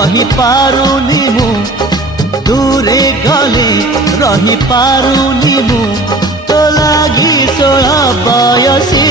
रही पारुनी मु दूरे गले रही पारुनी मु तो लागी 16 बयसी